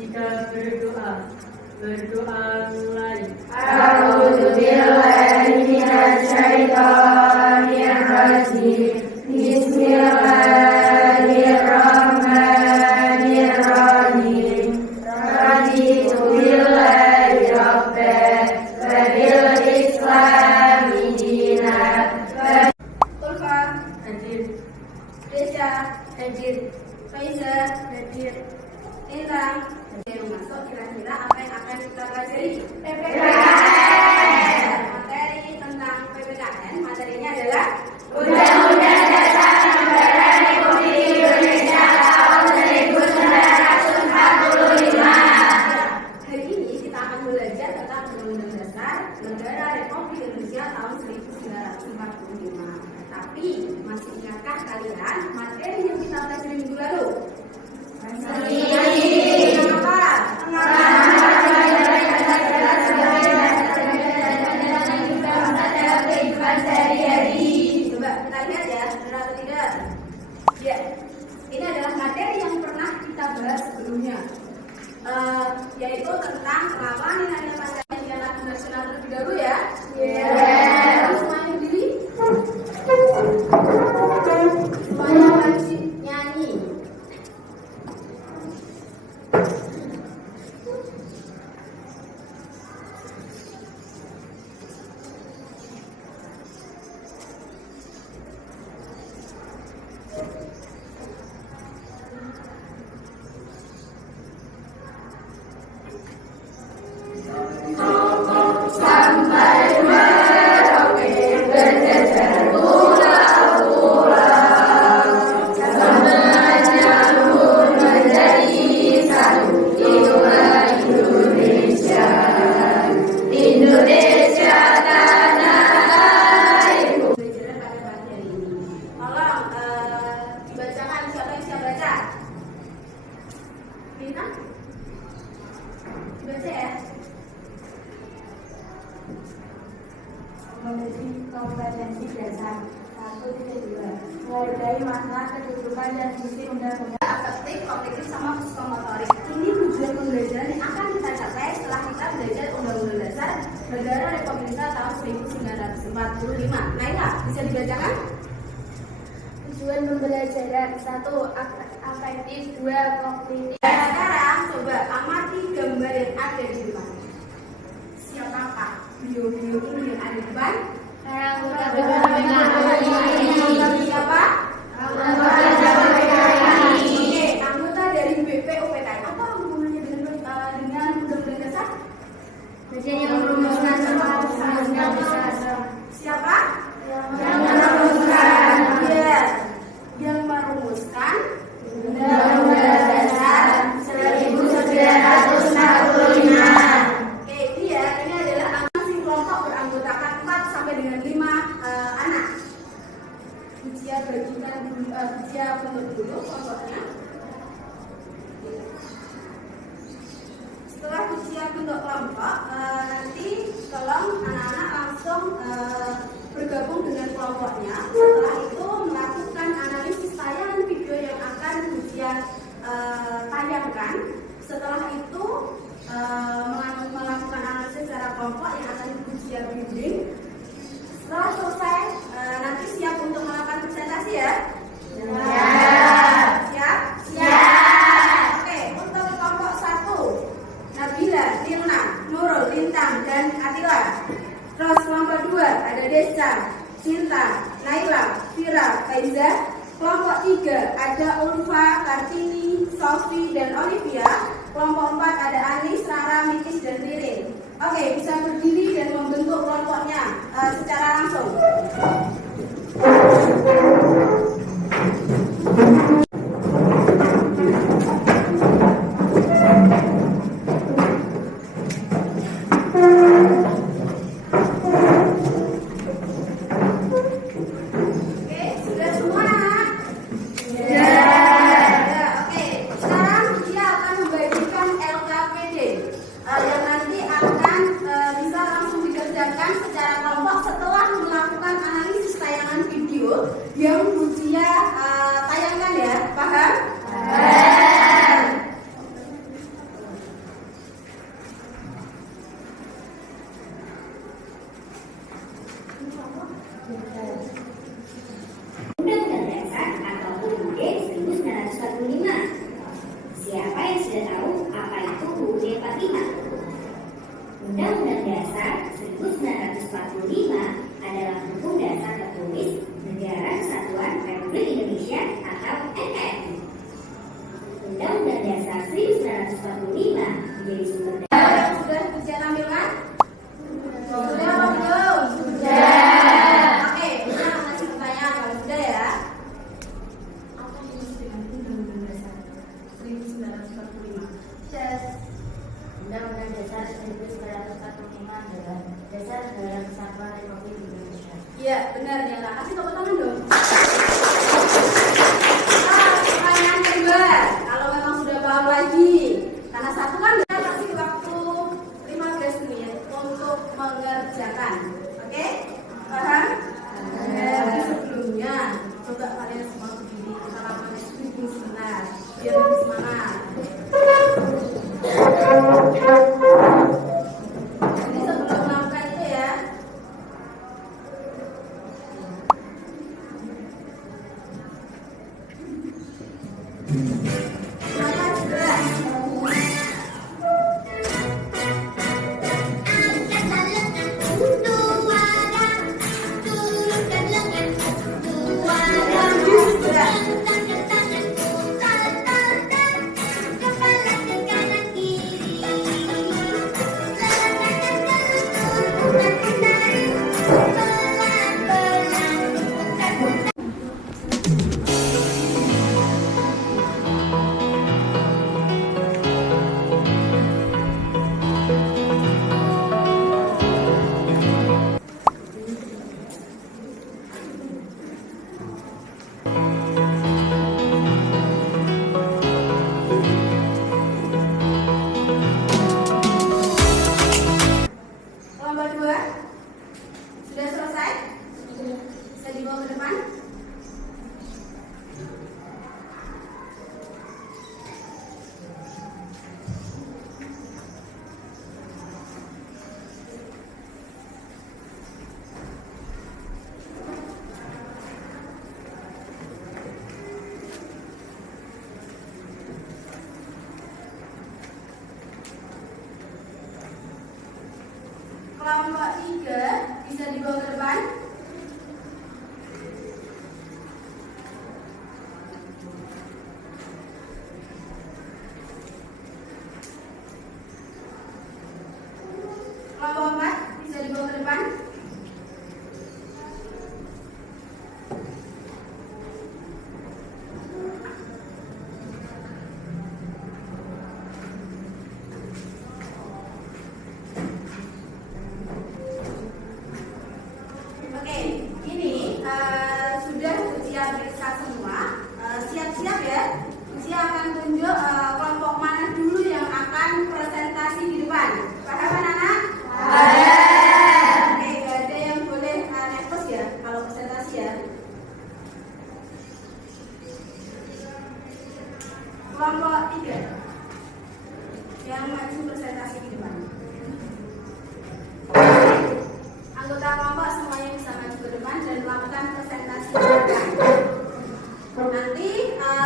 Jika berdoa mulai. A'udzubillahi minasyaitonir rajim. Bismillahirrahmanirrahim. Raditu billahi rabban wa bil islami dinan. Ulfa Hadir. Desya Hadir. Faiza Hadir. Intan yang masuk kira-kira apa yang akan kita pelajari? Materi tentang PPKN, materinya adalah Undang-Undang Dasar Negara Republik Indonesia tahun 1945. Hari ini kita akan belajar tentang Undang-Undang Dasar Negara Republik Indonesia tahun 1945. Tapi masih ingatkah kalian materi yang kita pelajari minggu lalu? Yaitu tentang melawan nilai Pancasila lagu nasional terlebih dahulu ya. Semuanya berdiri. Semuanya wajib nyanyi. Sampai Merauke berjajar pulau-pulau, semuanya pun menjadi satu. Itulah Indonesia, Indonesia tanah airku. Belajar pada materi ini. Tolong dibacakan, siapa yang siap baca? Bintang? Dibaca ya. Memiliki kompetensi dasar 1.2 menghargai makna kedudukan dan fungsi undang-undang Afektif, kognitif, sama psikomotorik. Ini tujuan pembelajaran yang akan kita capai setelah kita belajar Undang-Undang Dasar Negara Republik Indonesia tahun 1945. Naila, bisa dibacakan? tujuan pembelajaran 1. Afektif, 2. Kognitif. Sekarang coba amati gambar yang ada di depan. Siapakah beliau-beliau ini yang ada di depan? Siapa? Oke, anggota dari BPUPKN. Apa hubungannya dengan Undang-Undang Dasar? Yang merumuskan undang-undang dasar. Siapa? Yang merumuskan. Yes. Yang merumuskan Undang-Undang Dasar 1945. Oke, ini ya, ini adalah masing kelompok beranggotakan 4 sampai dengan 5 anak. Ujian bentuk dulu kelompoknya. Setelah ujian bentuk kelompok, nanti tolong anak-anak langsung bergabung dengan kelompoknya. Setelah itu melakukan analisis tayangan video yang akan ujian tayangkan. Setelah itu melakukan analisis secara kelompok yang akan ujian bimbing. Setelah selesai, nanti siap untuk melakukan presentasi ya? Siap? Oke, untuk kelompok 1, Nabila, Tirna, Nurul, Lintang, dan Atila. Terus kelompok 2, ada Desa, Cinta, Naila, Fira, Faiza. Kelompok 3, ada Ulfa, Kartini, Sofi, dan Olivia. Kelompok 4, ada Anis, Rara, Mikis, dan Ririn. Oke, bisa berdiri dan membentuk kelompoknya secara langsung. Oke, sudah semua anak? Ya, oke. Sekarang dia akan membagikan LKPD yang nanti akan bisa langsung dikerjakan secara kelompok setelah melakukan analisis tayangan video yang Bujia tayangkan ya, paham? Undang-Undang Dasar atau UUD 1945. Siapa yang sudah tahu apa itu UUD 45? Undang-Undang Dasar 1945 adalah hukum dasar tertulis Negara Kesatuan Republik Indonesia atau NKRI. Undang-Undang Dasar 1945 menjadi sumber Sudah bisa tampilkan? Sudah apa belum? Oke, kita akan kasih pertanyaan kalau sudah ya. Apa yang dimaksud dengan Undang-Undang Dasar 1945? Undang-Undang Dasar 1945 adalah dasar negara kesatuan Republik Indonesia. Iya, benar ya. Kasih tepuk tangan dong. Pertanyaan kedua, kalau memang sudah paham lagi, karena satu kan kita kasih waktu 15 menit untuk mengerjakan. Oke? Paham? Tapi sebelumnya, coba kalian semua berdiri, kita lakukan stretching sebentar, biar lebih semangat. Jadi sebelum melakukan itu ya, semangat segera. Kelompok 2 sudah selesai? Bisa dibawa ke depan? Kelompok 3 bisa dibawa ke depan? Kelompok 4 bisa dibawa ke depan? Oke, ini sudah usia periksa semua. Siap-siap ya. Usia akan tunjuk kelompok mana dulu yang akan presentasi di depan. Paham anak-anak? Oke, gak ada yang boleh nervous ya kalau presentasi ya. Kelompok 3 yang maju presentasi di depan. Anggota kelompok semuanya bisa maju ke depan dan melakukan presentasi di depan. Nanti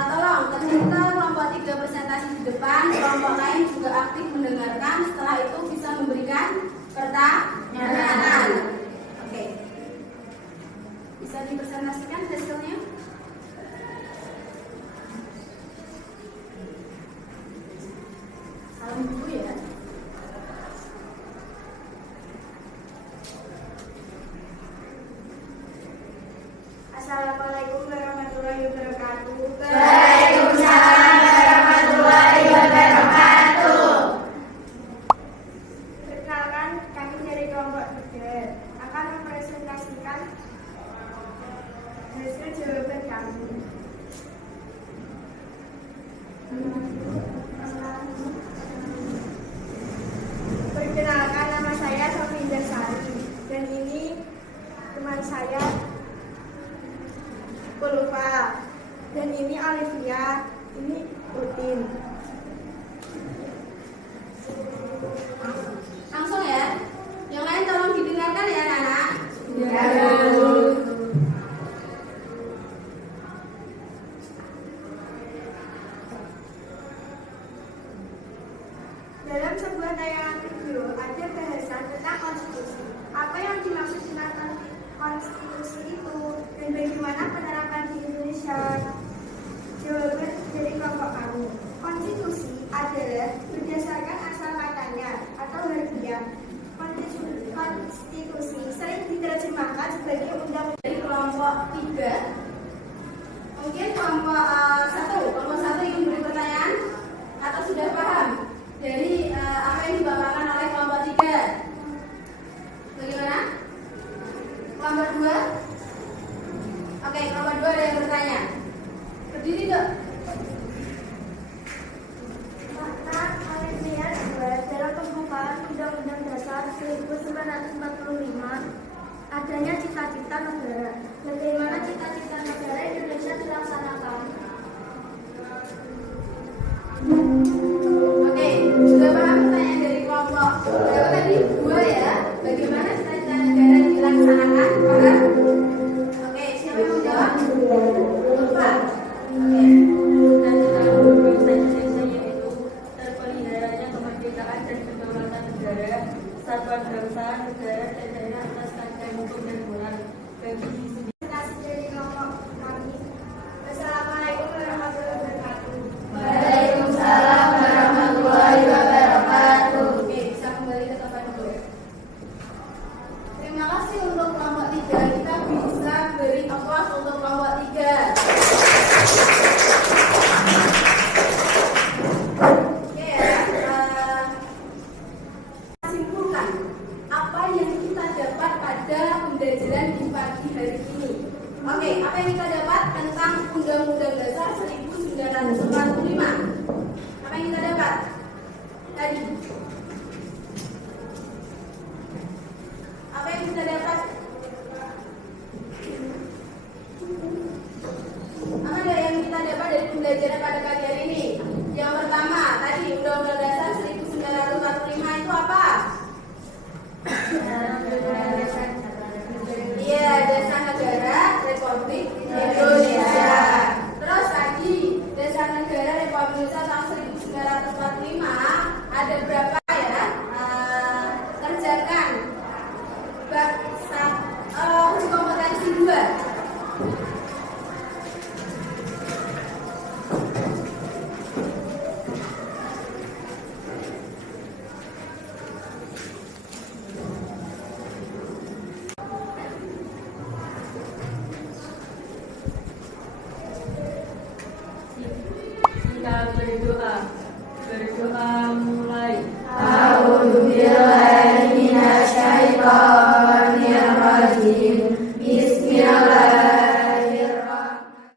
tolong ketika kelompok 3 presentasi di depan, kelompok lain juga aktif mendengarkan. Setelah itu bisa memberikan pertanyaan. Oke. Bisa dipresentasikan hasilnya? Salam dulu ya. Assalamualaikum warahmatullahi wabarakatuh. Waalaikumsalam warahmatullahi wabarakatuh. Perkenalkan, kami dari kelompok 3 akan mempresentasikan hasil jawaban kami. Perkenalkan, nama saya Sofinda Sari dan ini teman saya Pulva dan ini Olivia, ini Utin. Langsung ya. Yang lain tolong didengarkan ya anak-anak. Dalam sebuah tayangan video ada bahasan tentang konstitusi. Apa yang dimaksud dengan konstitusi itu dan bagaimana penerapan di Indonesia? Jawaban dari kelompok kami. Konstitusi adalah berdasarkan asal katanya atau harfiah. Konstitusi sering diterjemahkan sebagai undang-undang. Dari kelompok 3. Mungkin kelompok 1 ingin beri pertanyaan atau sudah paham dari apa yang dibawakan oleh kelompok 3? Bagaimana? Kelompok 2? Oke, kelompok 2 ada yang bertanya. Berdiri dok. Maka Olivia 2 dalam pembukaan Undang-Undang Dasar 1945 adanya cita-cita negara. Bagaimana cita-cita negara Indonesia dilaksanakan? Oke, sudah paham pertanyaan dari kelompok berapa tadi? 2 ya. Bagaimana cita-cita negara dilaksanakan? Paham? Oke, siapa yang mau jawab? Pak. Oke. yaitu terpeliharanya kemerdekaan dan kedaulatan negara, kesatuan bangsa, negara dan daerah atas kaedah hukum dan moral bagi Kasih dari kelompok kami. Wassalamualaikum warahmatullahi wabarakatuh. Waalaikumsalam warahmatullahi wabarakatuh. Oke, bisa kembali ke tempat duduk. Terima kasih untuk kelompok 3. Kita bisa beri applause untuk kelompok 3. Oke ya, simpulkan apa yang kita dapat pada pembelajaran di pagi hari ini. Oke, apa yang kita dapat tentang Undang-Undang Dasar 1945? Apa yang kita dapat tadi?